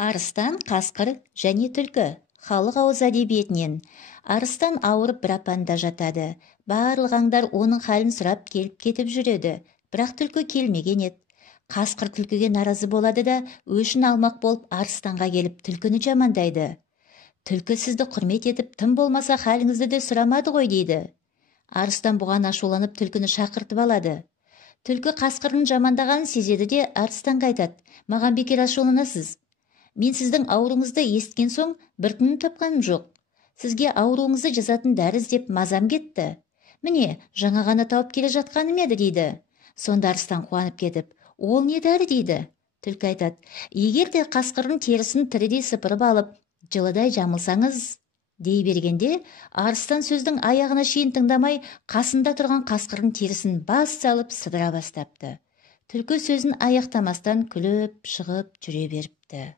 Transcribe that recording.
Арыстан, қасқыр және түлкі. Халық ауыз әдебиетінен. Арыстан ауырып бір апанда жатады. Барлық аңдар оның халін сұрап келіп кетіп жүреді. Бірақ түлкі келмеген еді. Қасқыр түлкіге наразы болады да, өшін алмақ болып арыстанға келіп түлкіні жамандайды. Түлкі сізді құрмет етіп, тым болмаса халіңізді де сұрамады ғой дейді. Арыстан бұған ашуланып түлкіні шақыртып алады. Түлкі қасқырын жамандағанын сезеді де арыстанға айтады: "Маған бекер ашуланасыз. Мен сіздің ауруыңызды естіген соң бір тыным тапқаным жоқ. Сізге ауруыңызды жазатын дәрі іздеп мазам кетті. Міне, жаңа ғана тауып келе жатқаным еді" дейді. Сонда арыстан қуанып кетіп: "Ол не дәрі?" дейді. Түлкі айтады: "Егер де қасқырдың терісін тірідей сыпырып алып, жылыдай жамылсаңыз" дей бергенде, арыстан сөздің аяғына шейін тыңдамай, қасында тұрған қасқырдың терісін бас салып сыдыра бастапты. Түлкі сөзін аяқтамастан күліп шығып жүре беріпті.